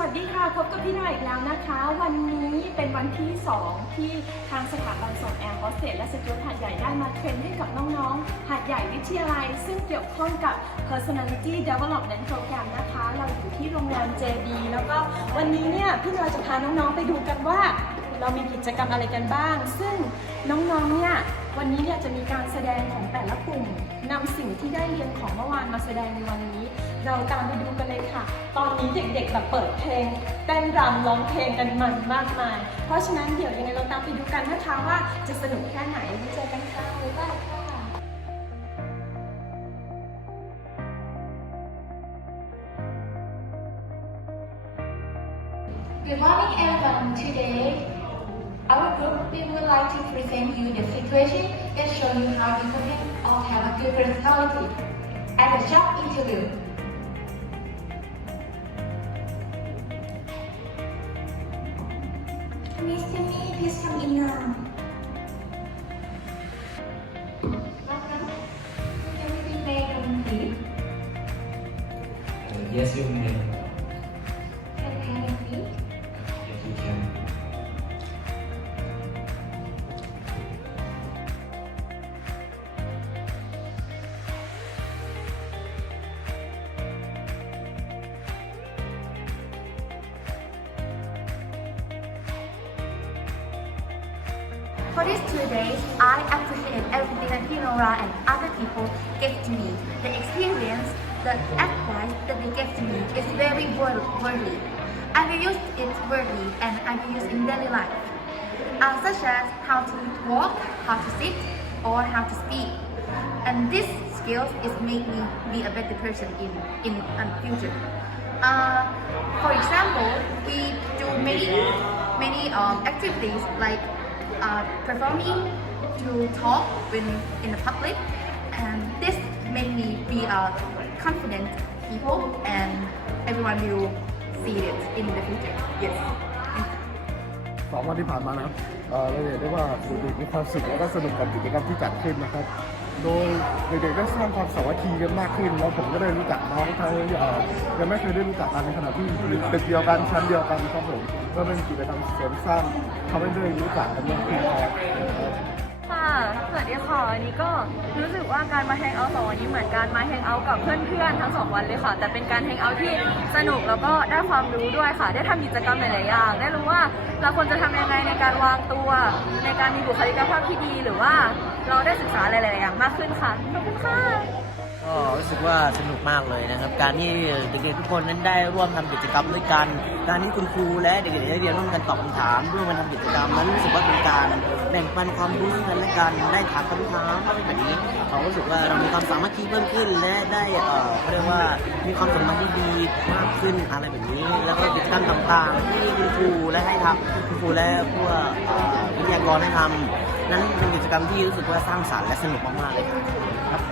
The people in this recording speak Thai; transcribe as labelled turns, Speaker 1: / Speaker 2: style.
Speaker 1: สวัสดีค่ะพบกับพี่หน่อยอีกแล้วนะคะ วันนี้เป็นวันที่ 2 ที่ทางสถาบันส่งแอร์โฮสเตสและสจวตหาดใหญ่ได้มาเทรนให้กับน้องๆหาดใหญ่วิทยาลัย ซึ่งเกี่ยวข้องกับ personality development program นะคะ เราอยู่ที่โรงแรม JD แล้วก็วันนี้เนี่ยพี่หน่อยจะพาน้องๆไปดูกันว่า เรามีกิจกรรมอะไรกันบ้าง ซึ่งน้องๆเนี่ยวันนี้เนี่ยจะมีการแสดงของแต่ละกลุ่มนำสิ่งที่ได้เรียนของเมื่อวานมาแสดงในวันนี้ เราตามไปดูกันเลยค่ะ ตอนนี้เด็กๆแบบเปิดเพลงเต้นรำร้องเพลงกันมันมากมาย เพราะฉะนั้นเดี๋ยวยังไงเราตามไปดูกันนะคะว่าจะสนุกแค่ไหนเจอกันค่ะบ๊ายบายค่ะ
Speaker 2: Good morning everyone. Today, our group we would like to present you the situation that show you how people can all have a good personality at a job interview. Mr. Me, please come in now. Welcome. Can we be made on?
Speaker 3: Uh, yes, you may.
Speaker 2: For these two days, I appreciate everything that Pinora and other people gave to me. The experience, the advice that they gave to me is very wor- worthy. I will use it worthy and I will use it in daily life, uh, such as how to walk, how to sit, or how to speak. And these skills is make me be a better person in in the future. Uh, for example, we do many many um, activities like uh, performing to talk when in the public, and this make me be a confident people, and everyone will see it in the future. Yes. Thank you.
Speaker 4: สองวันที่ผ่านมานะครับเอ่อเราเห็นได้ว่าเด็กๆมีความสุขแล้วก็สนุกกับกิจกรรมที่จัดขึ้นนะครับ โดยเด็กๆได้สร้างความสามัคคีกันมากขึ้น แล้วผมก็ได้รู้จักน้องทั้งเอ่อยังไม่เคยได้รู้จักกันในขณะที่อยู่ตึกเดียวกันชั้นเดียวกันครับผมก็เป็นกิจกรรมเสริมสร้างทำให้ได้รู้จักกันมากขึ้นครับ
Speaker 5: ค่ะสวัสดีค่ะวันนี้ก็รู้สึกว่าการมาแฮงเอาท์สองวันนี้เหมือนการมาแฮงเอาท์กับเพื่อนๆทั้งสองวันเลยค่ะ แต่เป็นการแฮงเอาท์ที่สนุกแล้วก็ได้ความรู้ด้วยค่ะ ได้ทำกิจกรรมหลายๆอย่าง ได้รู้ว่าเราควรจะทำยังไงในการวางตัว ในการมีบุคลิกภาพที่ดีหรือว่า เราได้ศึกษาหลายๆอย่างมากขึ้นค่ะ ขอบคุณค่ะ
Speaker 6: ก็รู้สึกว่าสนุกมากเลยนะครับ การที่เด็กๆทุกคนนั้นได้ร่วมทำกิจกรรมด้วยกัน การที่คุณครูและเด็กๆได้เรียนร่วมกันตอบคำถามร่วมกันทำกิจกรรมนั้นรู้สึกว่าเป็นการแบ่งปันความรู้ซึ่งกันและกันได้ถามคำถามอะไรแบบนี้เรารู้สึกว่าเรามีความสามัคคีเพิ่มขึ้นและได้เอ่อเขาเรียกว่ามีความสัมพันธ์ที่ดีมากขึ้นอะไรแบบนี้ แล้วก็กิจกรรมต่างๆ ที่คุณครูและให้ทำคุณครูและพวกวิทยากรให้ทำ นั้นเป็นกิจกรรมที่รู้สึกว่าสร้างสรรค์และสนุกมากๆเลยครับ